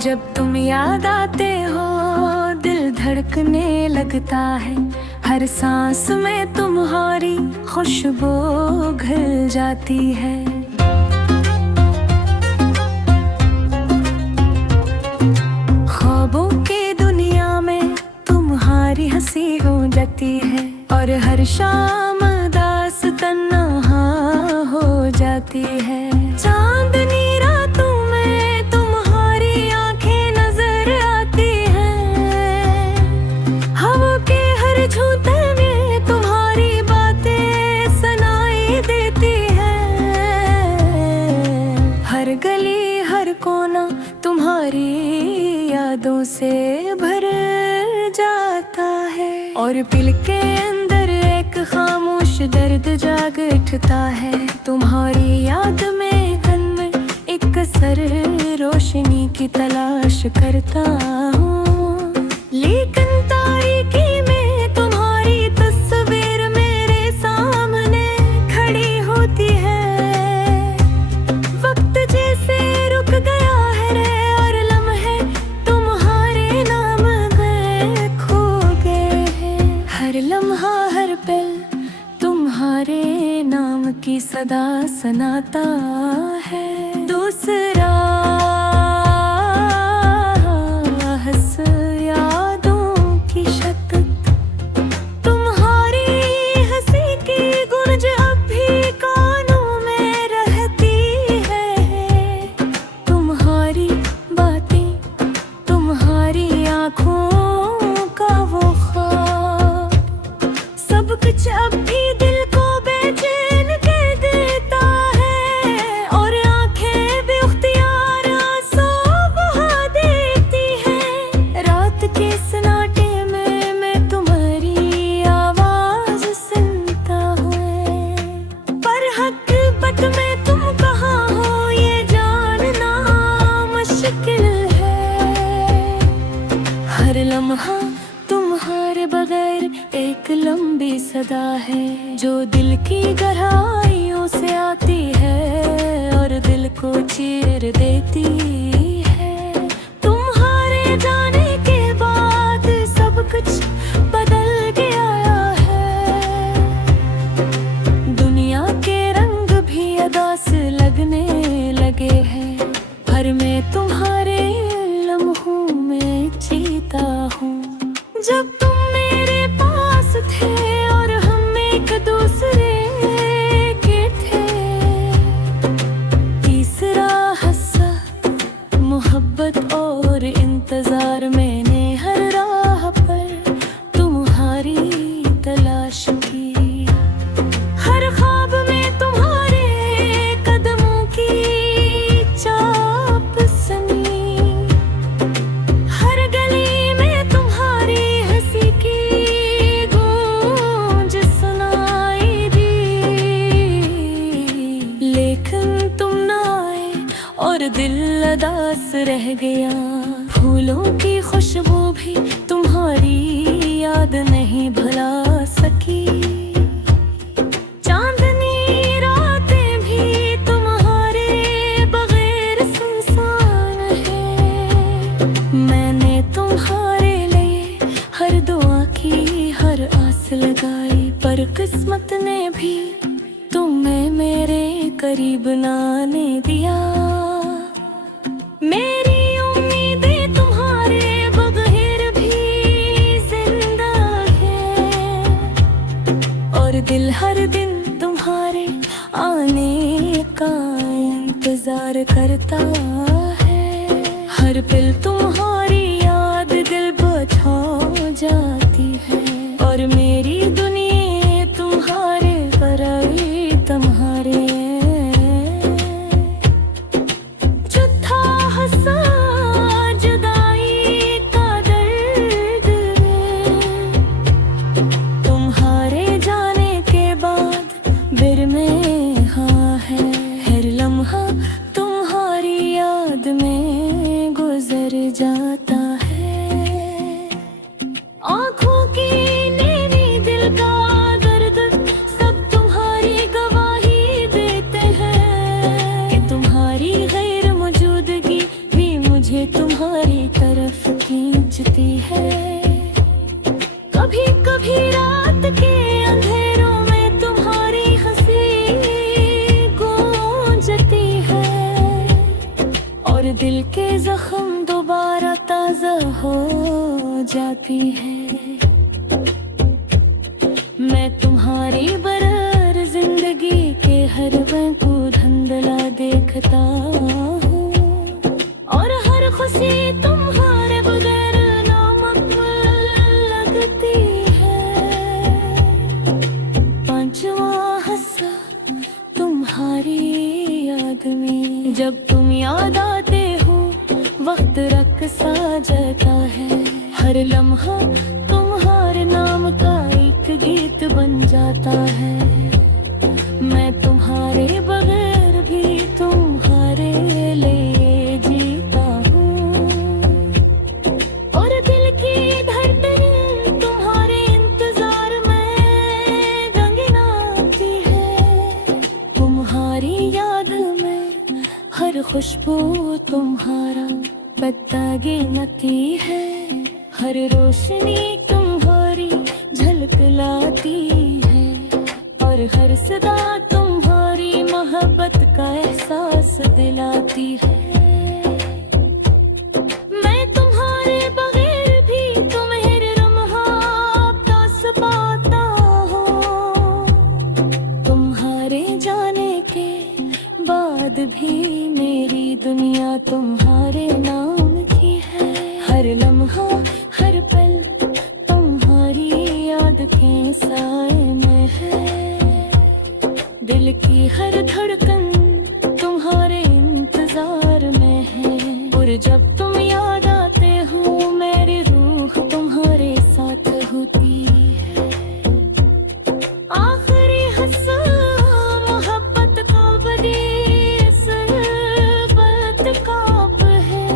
जब तुम याद आते हो दिल धड़कने लगता है, हर सांस में तुम्हारी खुशबू घुल जाती है। ख्वाबों की दुनिया में तुम्हारी हंसी हो जाती है, और हर शाम दास्तान तन्हा हो जाती है। चांदनी रातों में तुम्हारी आंखें नजर आती हैं, हवा के हर झोंके में तुम्हारी बातें सुनाई देती हैं। हर गली हर कोना तुम्हारी यादों से भर जाता है, और दिल के अंदर एक खामोश दर्द जाग उठता है। तुम्हारी याद में तन में एक सर रोशनी की तलाश करता हूँ, लेकिन तारीकी में तुम्हारी तस्वीर मेरे सामने खड़ी होती है। वक्त जैसे रुक गया है रे, और लम्हे तुम्हारे नाम गए खो गए हैं। हर लम्हा हर पल तुम्हारे नाम की सदा सुनाता है। दूसरा हंस यादों की शक्ल, तुम्हारी हंसी की गूंज अब भी कानों में रहती है। तुम्हारी बातें, तुम्हारी आँखों का वो ख्वाब, सब कुछ अब भी दिल को बेचैन कर देता है, और आंखें बेख्तियार आंसू बहा देती हैं। रात के सन्नाटे में मैं तुम्हारी आवाज सुनता हूँ, पर हकीकत में तुम कहाँ हो ये जानना मुश्किल है। हर लम्हा तुम्हारे बगैर एक लंबी सदा है, जो दिल की गहराइयों से आती है और दिल को चीर देती है। तुम्हारे जाने के बाद सब कुछ बदल गया है, दुनिया के रंग भी अदास लगने लगे हैं, पर मैं तुम्हारे लम्हों में जीता हूँ। जब तुम मेरे पास थे और हम एक दूसरे के थे, तीसरा हिस्सा मोहब्बत और इंतजार, मैंने हर राह पर तुम्हारी तलाश की। हर ख्वाब में तुम्हारे कदमों की चाप सुनी, हर गली में तुम्हारी हंसी की गूंज सुनाई दी। लेकिन तुम ना आए और दिल अदास रह गया, फूलों की खुशबू भी तुम्हारी याद नहीं भुला सकी। चांदनी रातें भी तुम्हारे बगैर सुनसान है। मैंने तुम्हारे लिए हर दुआ की, हर आस लगाई, पर किस्मत ने भी तुम्हें मेरे करीब ना आने दिया। मेरी उम्मीदें तुम्हारे बगैर भी जिंदा है, और दिल हर दिन तुम्हारे आने का इंतजार करता है। हर पल तुम्हारी याद दिल बचा जाती है, और मेरी दुनिया तुम्हारे पराई तुम्हारे। जुदा हंसा जुदाई का दर्द है, तुम्हारे जाने के बाद बिर में हाँ है। हर लम्हा तुम्हारी याद में गुजर जाता रात के अंधेरों में तुम्हारी हंसी गूंजती है और दिल के जख्म दोबारा ताजा हो जाती है। मैं तुम्हारी बरर जिंदगी के हर पल को धुंधला देखता हूँ और हर खुशी तुम्हारे बगैर नामुमकिन लगती है। पांचवा हिस्सा तुम्हारी याद में, जब तुम याद आते हो वक्त रख सा जाता है। हर लम्हा तुम्हारे नाम का एक गीत बन जाता है। मैं तुम्हारे बगैर भी तुम्हारे लिए जीता हूँ और दिल की धड़कन तुम्हारे इंतजार में गनगनाती है। तुम्हारी याद में हर खुशबू तुम्हारा पत्ता गिनती है। हर रोशनी तुम्हारी झलक लाती है और हर सदा तुम्हारी मोहब्बत का एहसास दिलाती है। मैं तुम्हारे बगैर भी तुम्हारे लम्हा पास पाता हूँ। तुम्हारे जाने के बाद भी मेरी दुनिया तुम्हारे नाम की है। हर लम्हा हर पल तुम्हारी याद के साए में है। दिल की हर धड़कन तुम्हारे इंतजार में है और जब तुम याद आते हो मेरी रूह तुम्हारे साथ होती है। आखिरी हिस्सा मोहब्बत का बदीस बद काब है।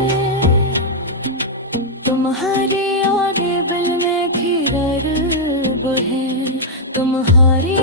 तुम्हारी यादें दिल में भी दर्द है। तुम्हारी